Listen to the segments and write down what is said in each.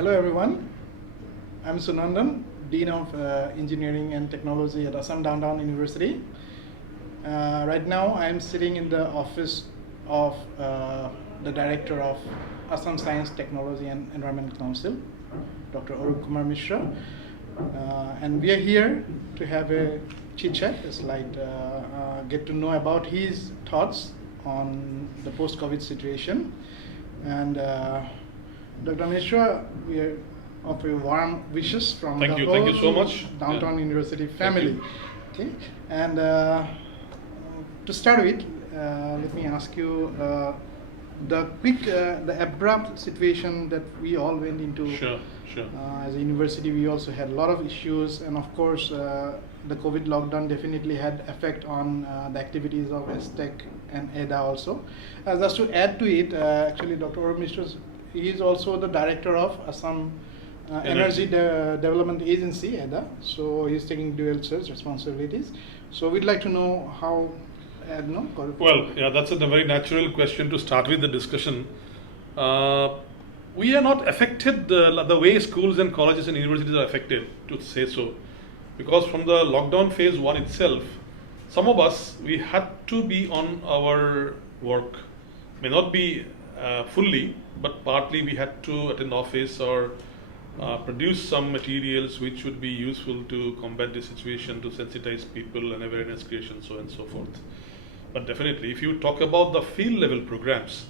Hello everyone, I'm Sunandan, Dean of Engineering and Technology at Assam Downtown University. Right now I'm sitting in the office of the Director of Assam Science, Technology and Environment Council, Dr. Arup Kumar Mishra. And we are here to have a chit chat, get to know about his thoughts on the post-COVID situation. And Dr. Mishra, we are offer warm wishes from Thank the you. whole Thank you so much. Downtown University family. Thank Okay, and to start with, let me ask you the abrupt situation that we all went into. Sure. As a university, we also had a lot of issues, and of course, the COVID lockdown definitely had effect on the activities of STEC and EDA also. Just to add to it, actually, Dr. Arup Mishra, he is also the director of Assam Energy Development Agency, EDA. So he's taking dual search responsibilities. So we'd like to know how. Well, yeah, that's a very natural question to start with the discussion. We are not affected the way schools and colleges and universities are affected, to say so, because from the lockdown phase 1 itself, some of us, we had to be on our work. May not be fully, but partly we had to attend office or produce some materials which would be useful to combat the situation, to sensitize people and awareness creation, so on and so forth. But definitely, if you talk about the field level programs,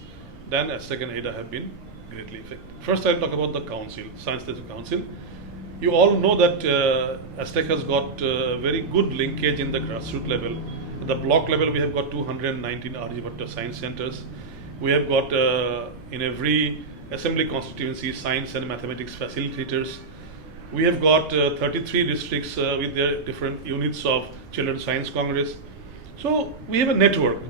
then STEC and EDA have been greatly affected. First, I'll talk about the council, Science Technology Council. You all know that STEC has got very good linkage in the grassroots level. At the block level, we have got 219 R.G. Bhatta science centers. We have got in every assembly constituency science and mathematics facilitators. We have got 33 districts with their different units of Children's Science Congress. So we have a network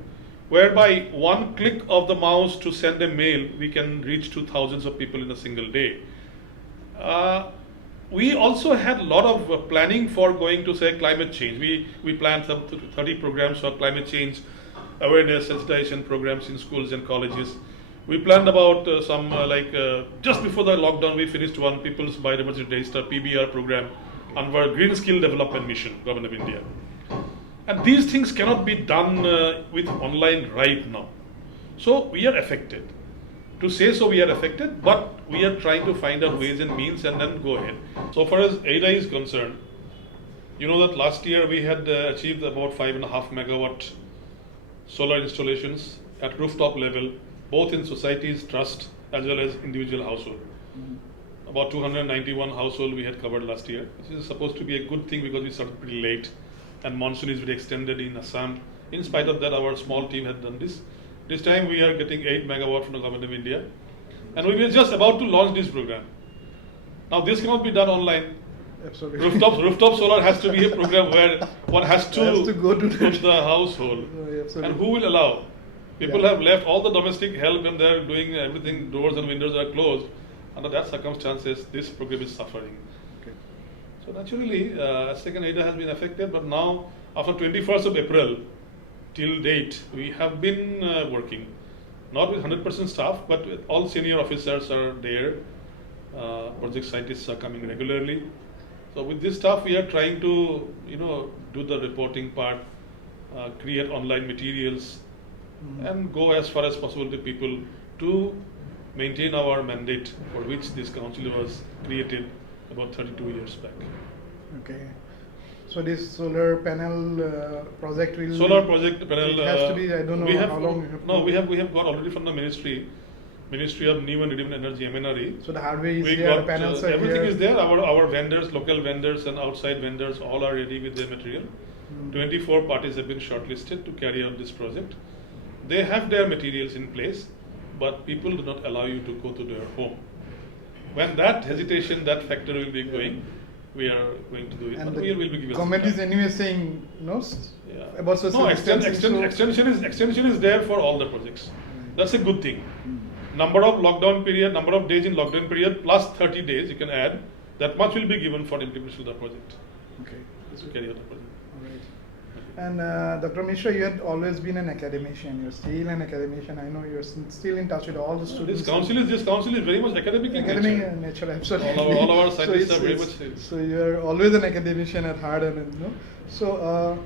whereby one click of the mouse to send a mail, we can reach to thousands of people in a single day. We also had a lot of planning for going to, say, climate change. We planned some 30 programs for climate change awareness, sensitization programs in schools and colleges. We planned about just before the lockdown, we finished one People's Biodiversity Register PBR program under our Green Skill Development Mission, Government of India. And these things cannot be done with online right now. So we are affected. To say so, we are affected, but we are trying to find out ways and means and then go ahead. So far as EDA is concerned, you know that last year we had achieved about 5.5 megawatt solar installations at rooftop level, both in societies, trust, as well as individual household. About 291 household we had covered last year. This is supposed to be a good thing because we started pretty late and monsoon is very extended in Assam. In spite of that, our small team had done this. This time we are getting 8 megawatt from the Government of India. And we were just about to launch this program. Now this cannot be done online. Absolutely. Rooftop solar has to be a program where one has to go to the household. And who will allow? People have left all the domestic help and they're doing everything, doors and windows are closed. Under that circumstances, this program is suffering. Okay. So naturally, STEC and EDA has been affected, but now after 21st of April till date, we have been working, not with 100% staff, but with all senior officers are there. Project scientists are coming regularly. So with this stuff, we are trying to, do the reporting part, create online materials, and go as far as possible to people to maintain our mandate for which this council was created about 32 years back. Okay. So this solar panel project will solar project panel it has to be, I don't know how long you have no to, we have got already from the Ministry of New and Renewable Energy, MNRE. So the hardware is We there, got, panels are everything here. is there. Our vendors, local vendors and outside vendors, all are ready with their material. 24 parties have been shortlisted to carry out this project. They have their materials in place, but people do not allow you to go to their home. When that hesitation, that factor will be going, we are going to do it. And but we will be given government some is time. anyway saying about social Extension is there for all the projects. That's a good thing. Number of days in lockdown period plus 30 days you can add. That much will be given for implementation of the project. Okay. To carry out the project. All right. And Dr. Mishra, you had always been an academician. You're still an academician. I know you're still in touch with all the students. This council is very much academic in Academic nature. in nature, absolutely. All our scientists it's- are very it's- much. So you're always an academician at heart, and you know. So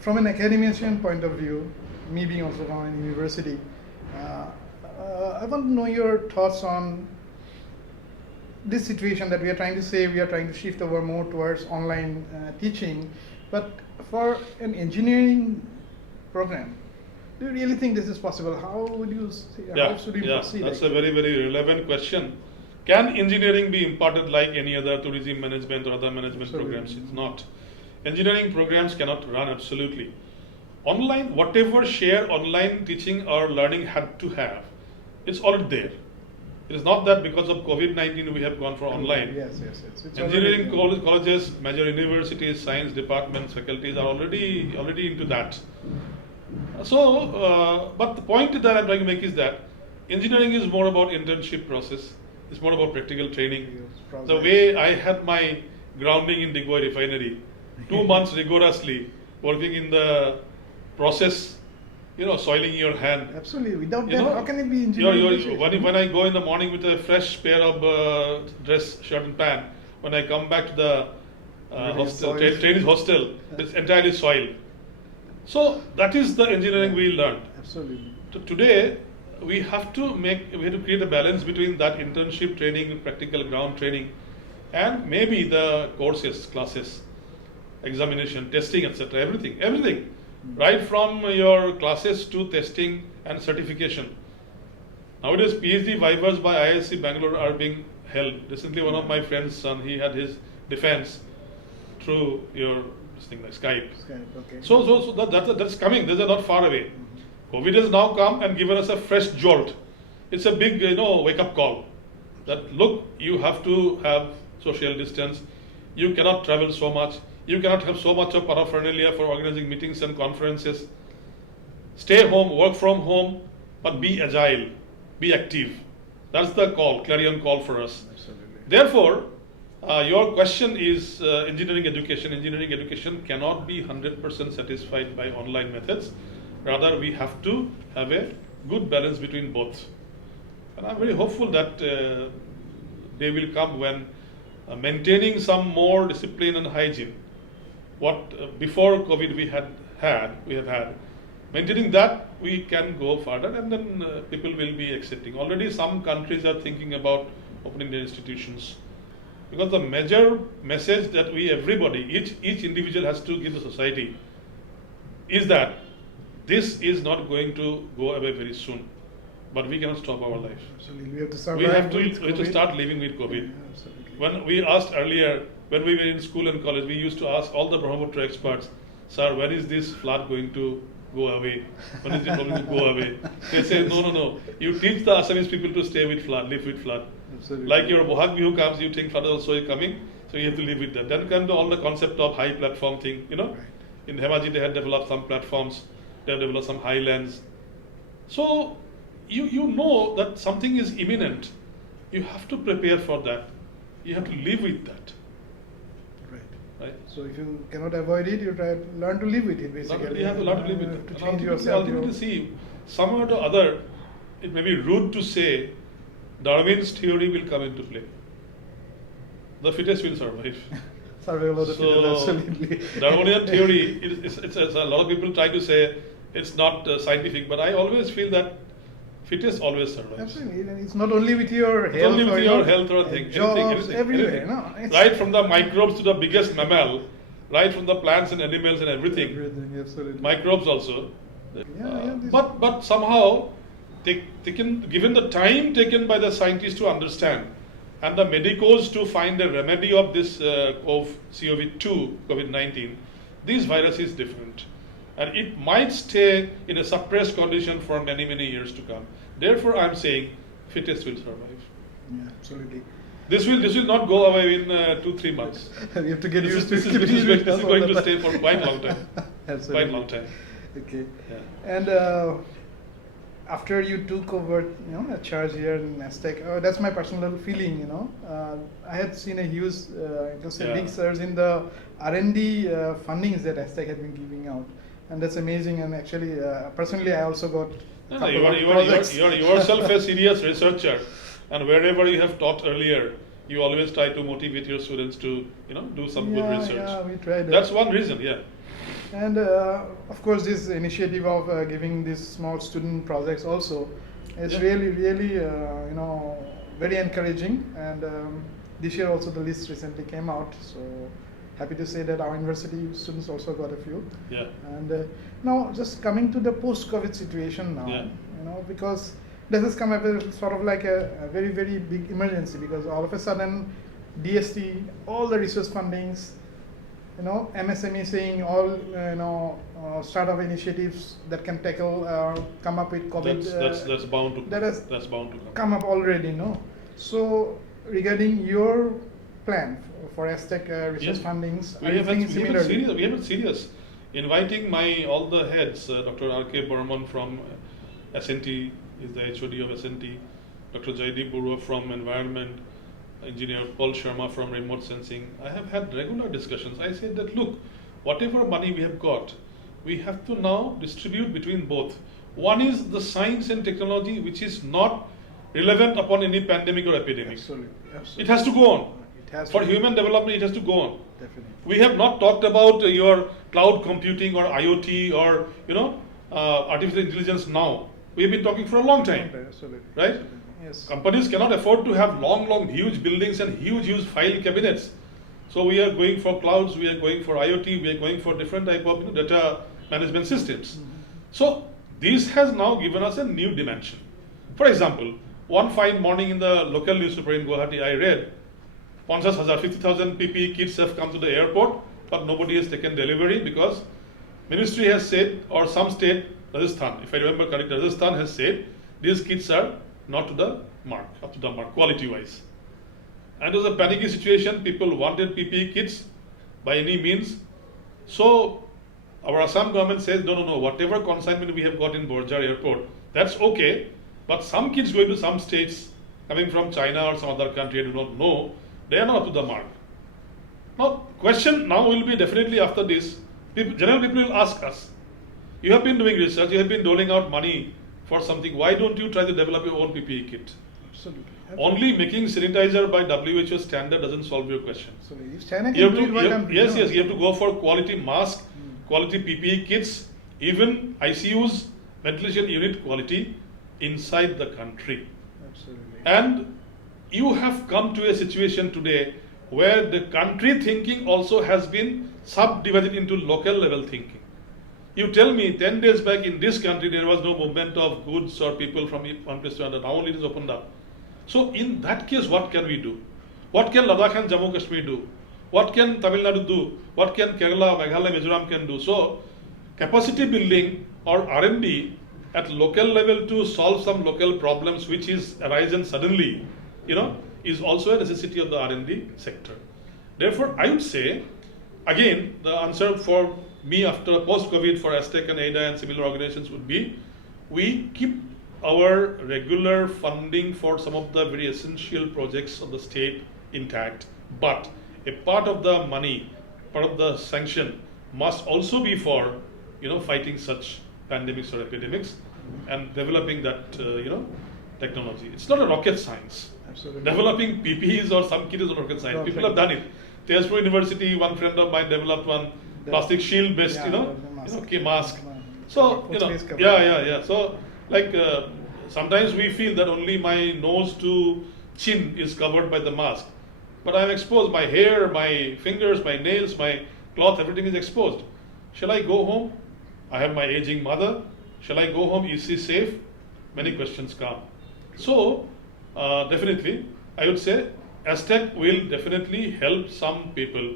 from an academician point of view, me being also from a university, I want to know your thoughts on this situation that we are trying to say we are trying to shift over more towards online teaching, but for an engineering program, do you really think this is possible? How would you say, how should we proceed? That's a very, very relevant question. Can engineering be imparted like any other tourism management or other management Absolutely. programs? It's not. Engineering programs cannot run absolutely. Online, whatever share online teaching or learning had to have, it's already there. It is not that because of COVID-19 we have gone for online. Yes. It's Engineering already- colleges, major universities, science departments, faculties are already into that. So, but the point that I'm trying to make is that engineering is more about internship process. It's more about practical training. Yes, The way I had my grounding in Digboy refinery, 2 months rigorously working in the process, soiling your hand. Absolutely. Without You that, know, how can it be engineering? when I go in the morning with a fresh pair of dress, shirt and pant, when I come back to the Everything is hostel, soiled. trainees hostel, it's entirely soiled. So that is the engineering we learned. Absolutely. Today, we have to create a balance between that internship training, practical ground training, and maybe the courses, classes, examination, testing, etc. Everything. Right from your classes to testing and certification. Nowadays, PhD vivas by IISc Bangalore are being held. Recently, one of my friend's son, he had his defense through this thing like Skype. Okay. So that's coming. These are not far away. COVID has now come and given us a fresh jolt. It's a big, wake-up call. That look, you have to have social distance. You cannot travel so much. You cannot have so much of paraphernalia for organizing meetings and conferences. Stay home, work from home, but be agile, be active. That's the call, clarion call for us. Absolutely. Therefore, your question is engineering education. Engineering education cannot be 100% satisfied by online methods. Rather, we have to have a good balance between both. And I'm very hopeful that day will come when maintaining some more discipline and hygiene, what before COVID we have had, maintaining that we can go further, and then people will be accepting. Already some countries are thinking about opening their institutions. Because the major message that everybody, each individual has to give the society is that this is not going to go away very soon, but we cannot stop our life. Absolutely. We have to survive. We have with to COVID. start living with COVID. Yeah, absolutely. When we asked earlier, when we were in school and college, we used to ask all the Brahmaputra experts, sir, when is this flood going to go away? When is it going to go away? They say, no. You teach the Assamese people to stay with flood, live with flood. Absolutely. Like your Bohag Bihu comes, you think flood also is coming, so you have to live with that. Then come all the concept of high platform thing, Right. In Hemaji they had developed some platforms, they have developed some highlands. So you know that something is imminent. You have to prepare for that. You have to live with that. Right. Right? So if you cannot avoid it, you try to learn to live with it. Basically, You have to learn to live with You it. have to And change yourself. ultimately see, somehow or the other, it may be rude to say, Darwin's theory will come into play. The fittest will survive. Survival of the fittest, So, absolutely. Darwinian theory, it's a lot of people try to say it's not scientific, but I always feel that fittest always survives. Absolutely. And it's not only with your It's health only with or your health or thing, jobs, anything, everywhere. anything. No, it's Right from the microbes to the biggest mammal, right from the plants and animals and everything. Everything, absolutely. Microbes also. This- But somehow, given the time taken by the scientists to understand, and the medicos to find a remedy of this CoV-2, COVID-19, this virus is different. And it might stay in a suppressed condition for many, many years to come. Therefore, I'm saying fittest will survive. Yeah, absolutely. This will not go away in 2-3 months. We have to get This used is to this is going to stay for quite a long time. Absolutely. Quite a long time. Okay. Yeah. And after you took over, a charge here in Aztec, that's my personal feeling. I had seen a huge, Yeah. big surge in the R&D fundings that Aztec had been giving out, and that's amazing. And actually, personally, I also got No, couple you are, of you are, projects. you are yourself a serious researcher, and wherever you have taught earlier, you always try to motivate your students to, do some good research. Yeah, we tried. That's one reason, yeah. And of course, this initiative of giving these small student projects also is Yeah. really, very encouraging. And this year also the list recently came out, so happy to say that our university students also got a few. Yeah. And now, just coming to the post-COVID situation now, Yeah. because this has come up as sort of like a very big emergency, because all of a sudden, DST, all the research fundings, MSME saying all, startup initiatives that can tackle, come up with COVID. That's bound to. that has That's bound to come. come up already, no? So regarding your plan for Aztec research Yes. fundings, We are you have thinking been similarly? serious. We have been serious. Inviting all the heads, Dr. R.K. Burman from SNT is the HOD of SNT, Dr. Jaideep Burua from Environment, Engineer Paul Sharma from Remote Sensing. I have had regular discussions. I said that look, whatever money we have got, we have to now distribute between both. One is the science and technology which is not relevant upon any pandemic or epidemic. Absolutely. It has to go on. It has For to be. human development, it has to go on. Definitely. We have not talked about your cloud computing or IoT or artificial intelligence now. We have been talking for a long time, Absolutely. right? Absolutely. Yes. Companies cannot afford to have long, huge buildings and huge file cabinets. So we are going for clouds, we are going for IoT, we are going for different type of data management systems. So this has now given us a new dimension. For example, one fine morning in the local newspaper in Guwahati, I read 50,000 PPE kits have come to the airport, but nobody has taken delivery because ministry has said, or some state, Rajasthan, if I remember correctly, Rajasthan has said these kits are not to the mark, up to the mark, quality-wise. And it was a panicky situation. People wanted PPE kits by any means. So our Assam government says, no, whatever consignment we have got in Borjar airport, that's okay. But some kits going to some states, coming from China or some other country, I do not know, they are not up to the mark. Now, question now will be definitely after this, general people will ask us, you have been doing research, you have been doling out money for something, why don't you try to develop your own PPE kit? Absolutely. Only making sanitizer by WHO standard doesn't solve your question. Absolutely. If China You can have do it, why to, can't we? yes, you have to go for quality mask, quality PPE kits, even ICUs, ventilation unit quality inside the country. Absolutely. And you have come to a situation today where the country thinking also has been subdivided into local level thinking. You tell me 10 days back in this country there was no movement of goods or people from one place to another. Now only it is opened up. So in that case, what can we do? What can Ladakh and Jammu Kashmir do? What can Tamil Nadu do? What can Kerala, Meghalaya, Mizoram can do? So capacity building or R&D at local level to solve some local problems which is arisen suddenly, is also a necessity of the R&D sector. Therefore, I would say, again, the answer for me after post-COVID for Aztec and AIDA and similar organizations would be, we keep our regular funding for some of the very essential projects of the state intact, but a part of the money, part of the sanction must also be for, fighting such pandemics or epidemics and developing that, technology. It's not a rocket science. Absolutely. Developing PPEs or some kit is not rocket science. People have done it. Tezpur University, one friend of mine developed one plastic shield based, mask. So, yeah. So, like, sometimes we feel that only my nose to chin is covered by the mask. But I'm exposed, my hair, my fingers, my nails, my cloth, everything is exposed. Shall I go home? I have my aging mother. Shall I go home? Is she safe? Many questions come. So, definitely, I would say Aztec will definitely help some people,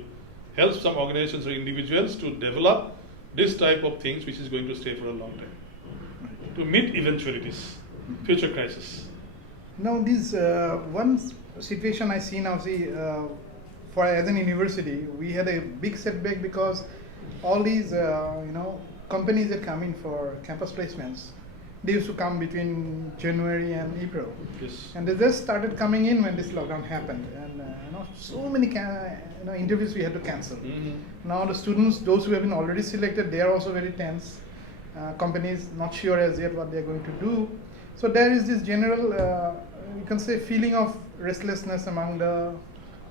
help some organizations or individuals to develop this type of things which is going to stay for a long time, to meet eventualities, future crisis. Now, this one situation I see now, for as an university, we had a big setback because all these, companies are coming for campus placements. they used to come between January and April. Yes. And they just started coming in when this lockdown happened, and so many interviews we had to cancel. Now the students, those who have been already selected, they are also very tense. Companies not sure as yet what they are going to do. So there is this general, you can say, feeling of restlessness among the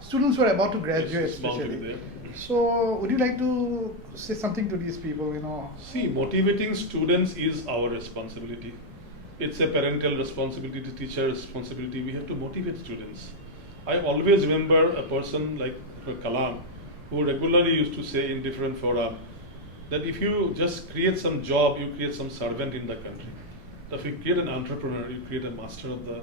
students who are about to graduate, Yes, bound to be especially. there. So would you like to say something to these people? See, motivating students is our responsibility. It's a parental responsibility, the teacher responsibility. We have to motivate students. I always remember a person like Kalam, who regularly used to say in different fora that if you just create some job, you create some servant in the country. If you create an entrepreneur, you create a master of the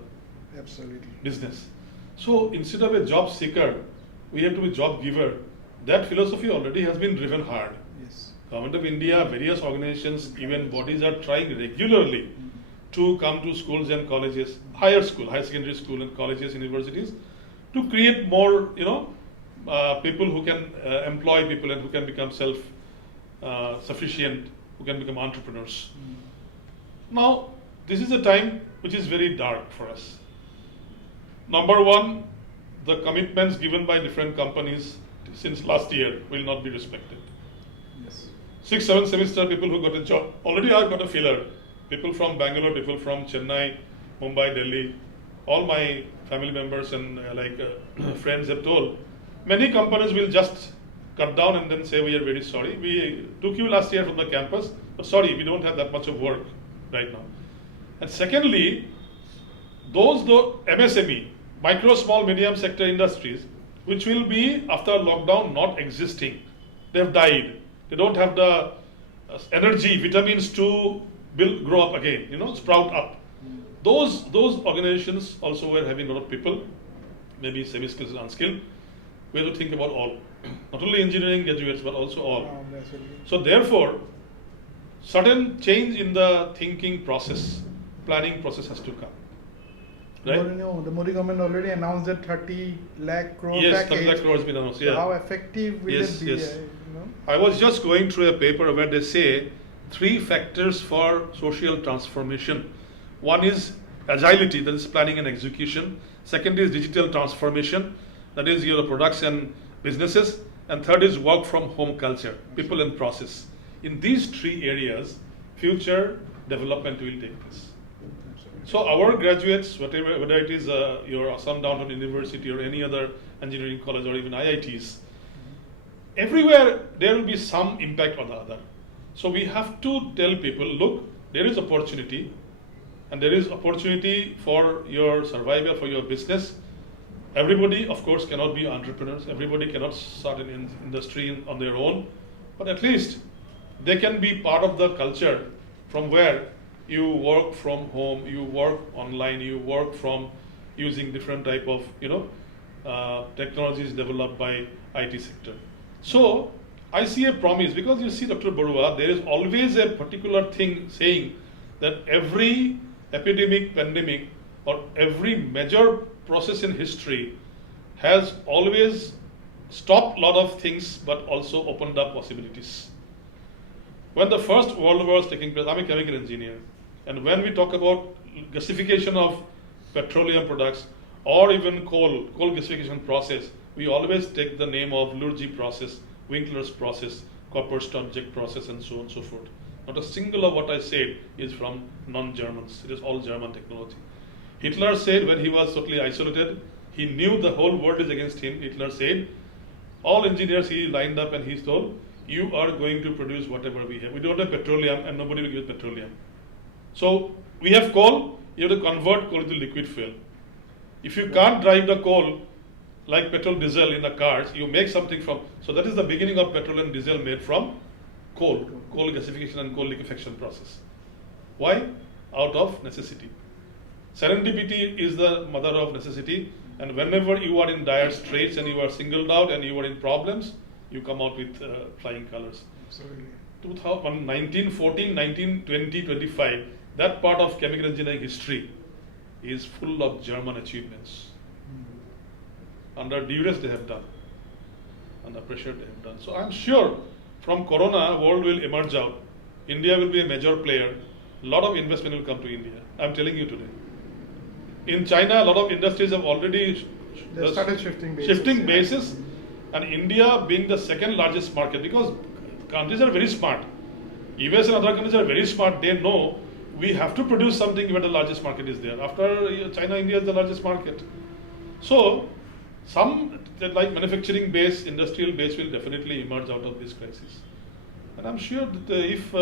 Absolutely. business. So instead of a job seeker, we have to be job giver. That philosophy already has been driven hard. Yes. Government of India, various organizations, even bodies are trying regularly to come to schools and colleges, higher secondary school and colleges, universities, to create more, people who can employ people and who can become self-sufficient, who can become entrepreneurs. Now, this is a time which is very dark for us. Number one, the commitments given by different companies since last year will not be respected. Yes. 6, 7 semester people who got a job already are got a filler. People from Bangalore, people from Chennai, Mumbai, Delhi, all my family members and friends have told, many companies will just cut down and then say we are very sorry. We took you last year from the campus, but sorry, we don't have that much of work right now. And secondly, those MSME, micro, small, medium sector industries, which will be after lockdown not existing. They have died. They don't have the energy, vitamins to grow up again, sprout up. Those organizations also were having a lot of people, maybe semi-skilled and unskilled. We have to think about all, not only engineering graduates, but also all. So therefore, certain change in the thinking process, planning process has to come. Right? The Modi government already announced that 30 lakh crore Yes, package. 30 lakh crore has been announced. So Yeah. how effective will Yes, it be? yes. I was just going through a paper where they say 3 factors for social transformation. One is agility, that is planning and execution. Second is digital transformation, that is your products and businesses. And third is work from home culture, people and process. In these 3 areas, future development will take place. So our graduates, whether it is your Assam Downtown University or any other engineering college or even IITs, everywhere there will be some impact or the other. So we have to tell people, look, there is opportunity, and there is opportunity for your survival, for your business. Everybody, of course, cannot be entrepreneurs. Everybody cannot start an industry on their own, but at least they can be part of the culture from where you work from home, you work online, you work from using different type of technologies developed by IT sector. So I see a promise, because you see, Dr. Barua, there is always a particular thing saying that every epidemic, pandemic, or every major process in history has always stopped a lot of things but also opened up possibilities. When the First World War was taking place, I'm a chemical engineer, and when we talk about gasification of petroleum products or even coal gasification process, we always take the name of Lurgy process, Winkler's process, Copper-Sturmgeck process, and so on and so forth. Not a single of what I said is from non-Germans. It is all German technology. Hitler said when he was totally isolated, he knew the whole world is against him. Hitler said, all engineers he lined up and he told, you are going to produce whatever we have. We don't have petroleum and nobody will give petroleum. So we have coal, you have to convert coal into liquid fuel. If you can't drive the coal like petrol, diesel in the cars, you make something from, so that is the beginning of petrol and diesel made from coal gasification and coal liquefaction process. Why? Out of necessity. Serendipity is the mother of necessity, and whenever you are in dire straits and you are singled out and you are in problems, you come out with flying colors. Absolutely. 1914, 1920, 25, that part of chemical engineering history is full of German achievements. Under duress they have done, under pressure they have done. So I'm sure from Corona, world will emerge out. India will be a major player. a lot of investment will come to India. I'm telling you today. In China, a lot of industries have already They started shifting bases, and India being the second largest market, because countries are very smart. US and other countries are very smart. They know we have to produce something where the largest market is there. After China, India is the largest market. So, some like manufacturing base, industrial base will definitely emerge out of this crisis. And I'm sure that if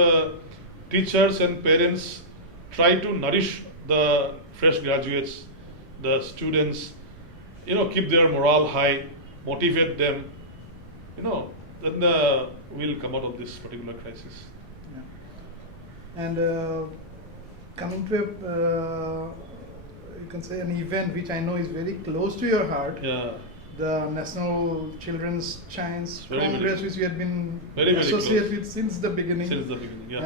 teachers and parents try to nourish the fresh graduates, the students, keep their morale high, motivate them, then we'll come out of this particular crisis. Yeah. And coming to you can say an event which I know is very close to your heart. Yeah. The National Children's Science Very, very Congress, close. which you had been Very, very associated close. with since the beginning. Since the beginning, yeah.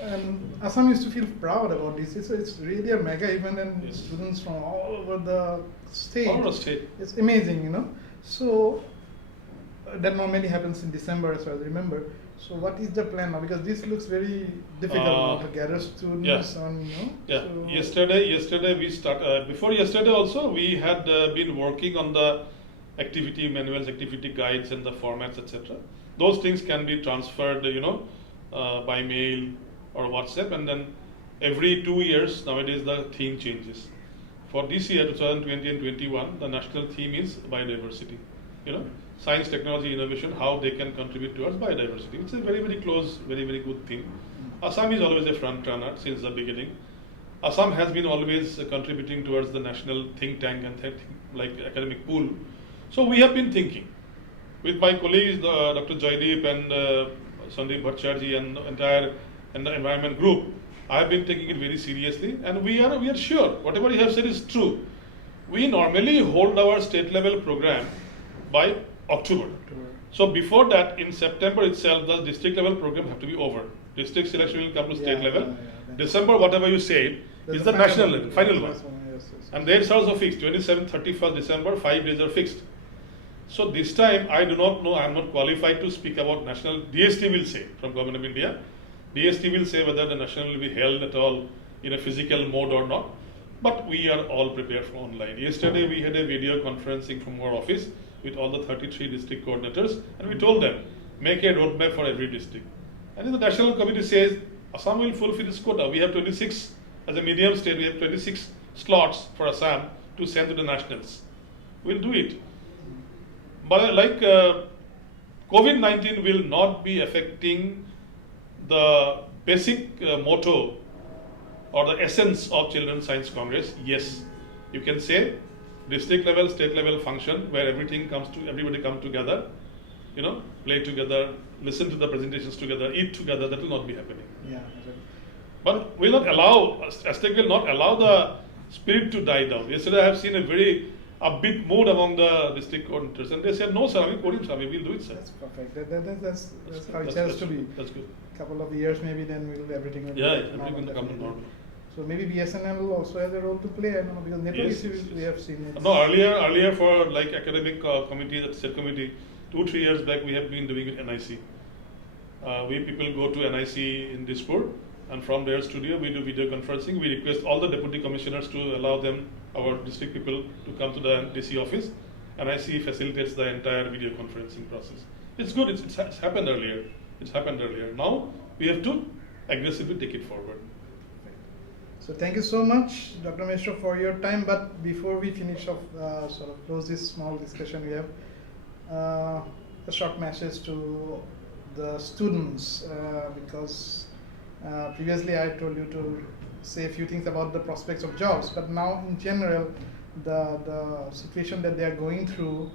And Assam used to feel proud about this. It's really a mega event, and Yes. students from all over the state. All over the state. It's amazing. So that normally happens in December, as far as I remember. So what is the plan now? Because this looks very difficult now to gather students on. Yeah. So Yesterday we start. Before yesterday also we had been working on the activity manuals, activity guides, and the formats, etc. Those things can be transferred, by mail or WhatsApp, and then every 2 years nowadays the theme changes. For this year, 2020 and 21, the national theme is biodiversity. Science, technology, innovation, how they can contribute towards biodiversity. It's a very, very close, very, very good theme. Assam is always a front runner since the beginning. Assam has been always contributing towards the national think tank and like academic pool. So we have been thinking with my colleagues, Dr. Joydeep and Sandeep Bhattacharjee and the environment group. I have been taking it very seriously, and we are sure whatever you have said is true. We normally hold our state level program by October. So before that, in September itself, the district level program have to be over. District selection will come to state level. December, whatever you say, is the national level, final one. Yes. And dates are also fixed. 27th, 31st December, 5 days are fixed. So this time, I do not know, I am not qualified to speak about national. DST will say from Government of India. DST will say whether the national will be held at all in a physical mode or not. But we are all prepared for online. Yesterday, we had a video conferencing from our office with all the 33 district coordinators, and we told them, make a roadmap for every district. And then the national committee says, Assam will fulfill its quota. We have 26, as a medium state, we have 26 slots for Assam to send to the nationals. We'll do it. But like COVID-19 will not be affecting the basic motto or the essence of Children's Science Congress. Yes, you can say district level, state level function where everybody comes together, play together, listen to the presentations together, eat together. That will not be happening. Yeah. But will not allow, Aztec will not allow the spirit to die down. Yesterday I have seen a very upbeat mood among the district coordinators, and they said, no sir, we will do it, sir. That's perfect. That's how it has to be. That's good. Couple of years maybe, then everything will be everything will come to normal. So maybe BSNL also has a role to play. I don't know, because network issues we have seen it. No, earlier for like academic committee, that set committee, 2-3 years back we have been doing it NIC. We people go to NIC in Dispur, and from their studio we do video conferencing. We request all the deputy commissioners to allow them, our district people, to come to the DC office. NIC facilitates the entire video conferencing process. It's good. It's happened earlier. Now we have to aggressively take it forward. So thank you so much, Dr. Mishra, for your time. But before we finish off, sort of close this small discussion, we have a short message to the students, because previously I told you to say a few things about the prospects of jobs, but now in general, the situation that they are going through,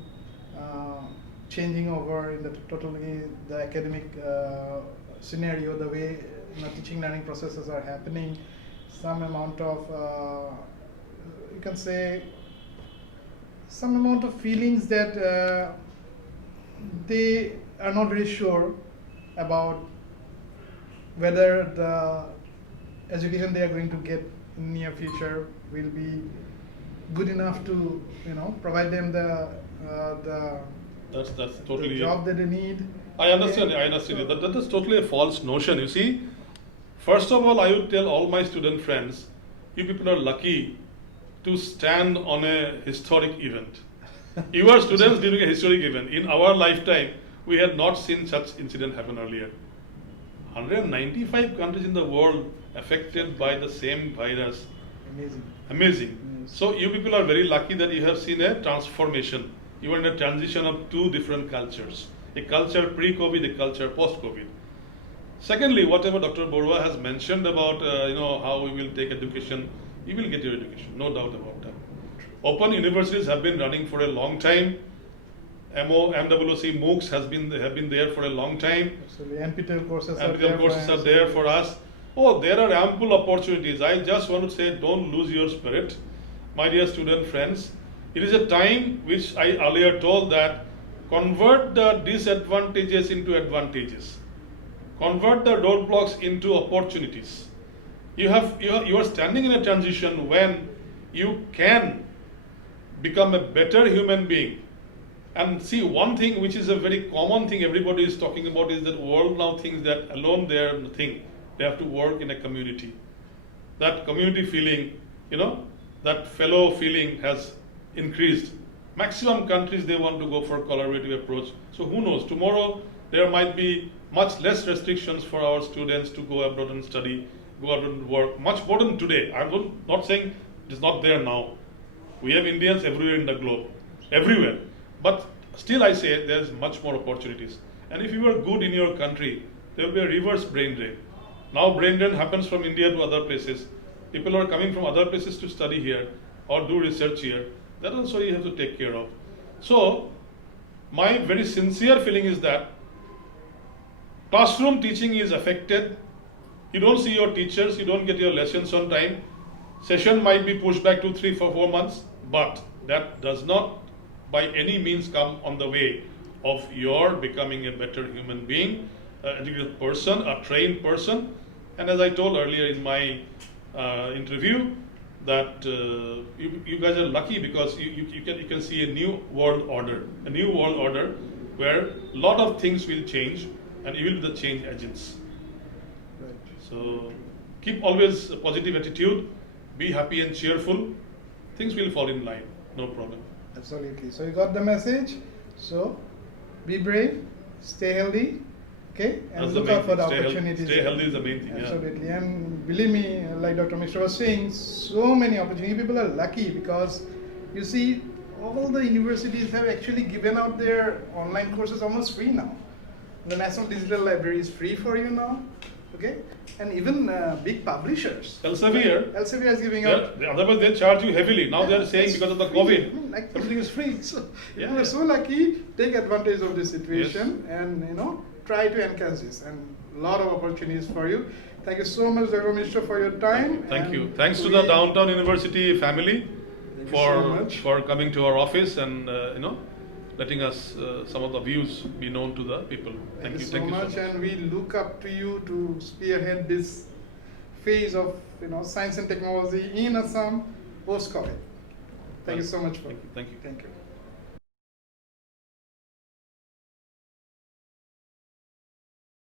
changing over in the totally the academic scenario, the way teaching learning processes are happening, some amount of you can say some amount of feelings that they are not very sure about whether the education they are going to get in near future will be good enough to provide them the that's totally the job that they need. I understand. That is totally a false notion. You see, First of all, I would tell all my student friends, you people are lucky to stand on a historic event. You are students during a historic event. In our lifetime, we had not seen such incident happen earlier. 195 countries in the world affected by the same virus. Amazing. Amazing. Yes. So you people are very lucky that you have seen a transformation. You are in a transition of two different cultures. A culture pre-COVID, a culture post-COVID. Secondly, whatever Dr. Borua has mentioned about how we will take education, you will get your education, no doubt about that. Open universities have been running for a long time. MWC MOOCs have been there for a long time. So the NPTEL courses NPTEL courses are there for us. Oh, there are ample opportunities. I just want to say, don't lose your spirit, my dear student friends. It is a time which I earlier told that convert the disadvantages into advantages. Convert the roadblocks into opportunities. You are standing in a transition when you can become a better human being. And see, one thing which is a very common thing everybody is talking about is that world now thinks that alone they are nothing. They have to work in a community. That community feeling, that fellow feeling has increased. Maximum countries, they want to go for collaborative approach. So who knows, tomorrow there might be much less restrictions for our students to go abroad and study, go abroad and work, much more than today. I'm not saying it is not there now. We have Indians everywhere in the globe, everywhere. But still I say there's much more opportunities. And if you are good in your country, there will be a reverse brain drain. Now brain drain happens from India to other places. People are coming from other places to study here or do research here. That also you have to take care of. So my very sincere feeling is that classroom teaching is affected. You don't see your teachers, you don't get your lessons on time. Session might be pushed back to 3 or 4 months, but that does not by any means come on the way of your becoming a better human being, an educated person, a trained person. And as I told earlier in my interview, that you guys are lucky because you can see a new world order, where a lot of things will change, and you will be the change agents. Right. So keep always a positive attitude, be happy and cheerful. Things will fall in line, no problem. Absolutely. So you got the message. So be brave, stay healthy, okay, and That's the look main out for the thing. opportunities. Stay healthy is the main thing. Absolutely. And believe me, like Dr. Mishra was saying, so many opportunities. People are lucky because you see, all the universities have actually given out their online courses almost free now. The National Digital Library is free for you now, okay, and even big publishers. Elsevier. Elsevier is giving out. Otherwise they charge you heavily. Now they are saying It's because of the free. COVID, I mean, like, everything is free. So Yeah, people are yeah. so lucky. Take advantage of this situation and try to enhance this, and a lot of opportunities for you. Thank you so much, Dr. Mishra, for your time. Thank you. and Thanks to we- the Downtown University family Thank you so much. for coming to our office and letting us some of the views be known to the people. Thank you so Thank you much, and we look up to you to spearhead this phase of science and technology in Assam post-COVID. Thank you so much for Thank you. Thank you.